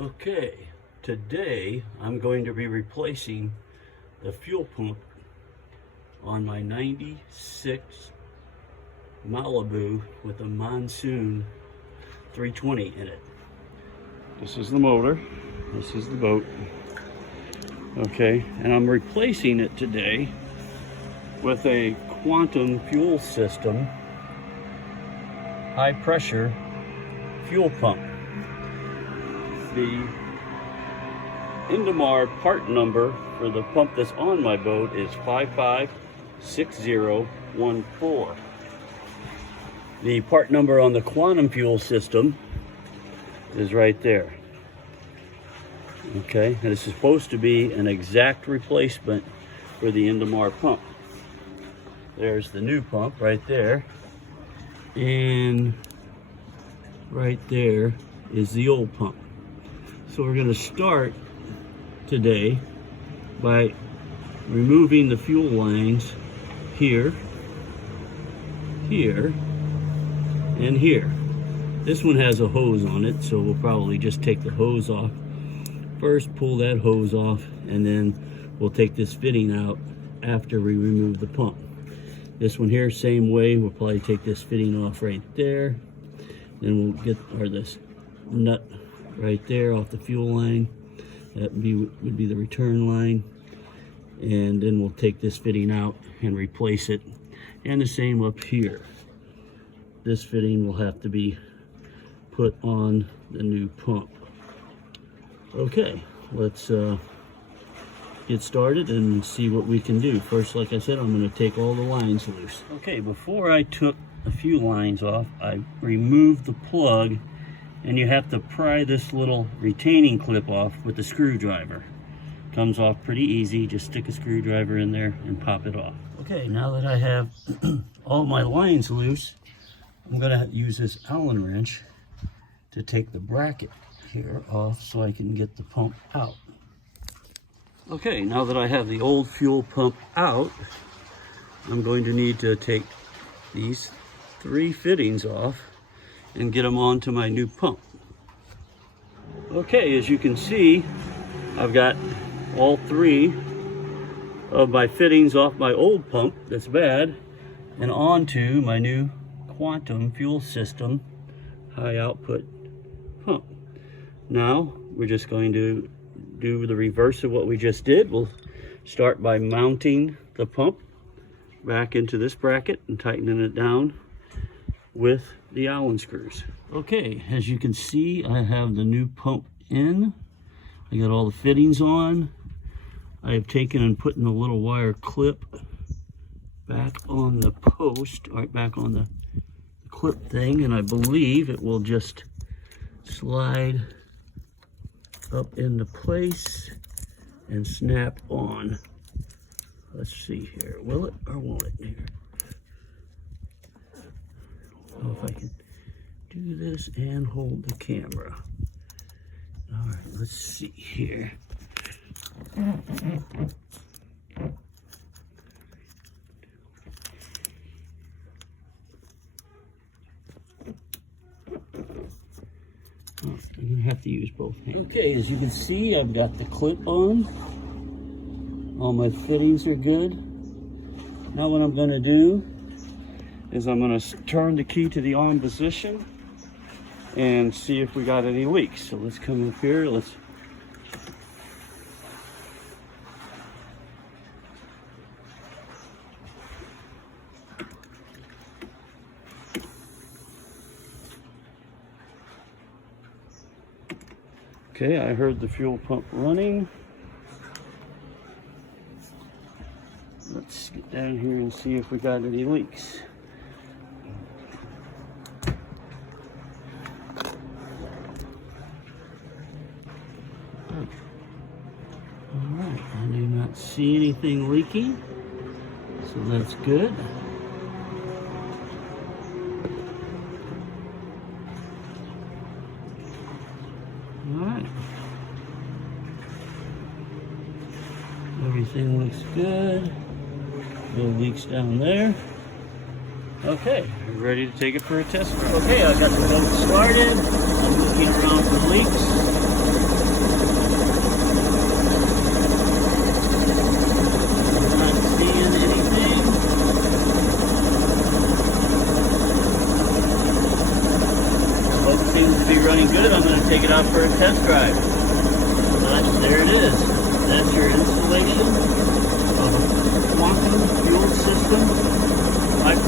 Okay, today I'm going to be replacing the fuel pump on my 96 Malibu with a Monsoon 320 in it. This is the motor, this is the boat. Okay, and I'm replacing it today with a quantum fuel system, high pressure fuel pump. The Indmar part number for the pump that's on my boat is 556014. The part number on the quantum fuel system is right there. Okay, and it's supposed to be an exact replacement for the Indmar pump. There's the new pump right there, and right there is the old pump. So we're going to start today by removing the fuel lines here, here, and here. This one has a hose on it, so we'll probably just take the hose off. First, pull that hose off, and then we'll take this fitting out after we remove the pump. This one here, same way. We'll probably take this fitting off right there. Then we'll get this nut right there off the fuel line. That would be the return line. And then we'll take this fitting out and replace it. And the same up here. This fitting will have to be put on the new pump. Okay, let's get started and see what we can do. First, like I said, I'm going to take all the lines loose. Okay, before I took a few lines off, I removed the plug, and you have to pry this little retaining clip off with the screwdriver. Comes off pretty easy. Just stick a screwdriver in there and pop it off. Okay, now that I have all my lines loose, I'm going to use this Allen wrench to take the bracket here off so I can get the pump out. Okay, now that I have the old fuel pump out, I'm going to need to take these 3 fittings off and get them onto my new pump. Okay, as you can see, I've got all 3 of my fittings off my old pump that's bad and onto my new quantum fuel system high output pump. Now we're just going to do the reverse of what we just did. We'll start by mounting the pump back into this bracket and tightening it down with the Allen screws. Okay, as you can see, I have the new pump in. I got all the fittings on. I have taken and put in a little wire clip back on the post, or back on the clip thing, and I believe it will just slide up into place and snap on. Let's see here. Will it or won't it here? I don't know if I can do this and hold the camera. All right, let's see here. I'm gonna have to use both hands. Okay, as you can see, I've got the clip on. All my fittings are good. Now what I'm gonna do is I'm gonna turn the key to the on position and see if we got any leaks. So let's come up here, Okay, I heard the fuel pump running. Let's get down here and see if we got any leaks. Alright, I do not see anything leaking, so that's good. Alright. Everything looks good. No leaks down there. Okay, ready to take it for a test run. Okay, I got the boat started. I'm looking around for leaks. running good, I'm going to take it out for a test drive. But there it is. That's your installation of a quantum fuel system 5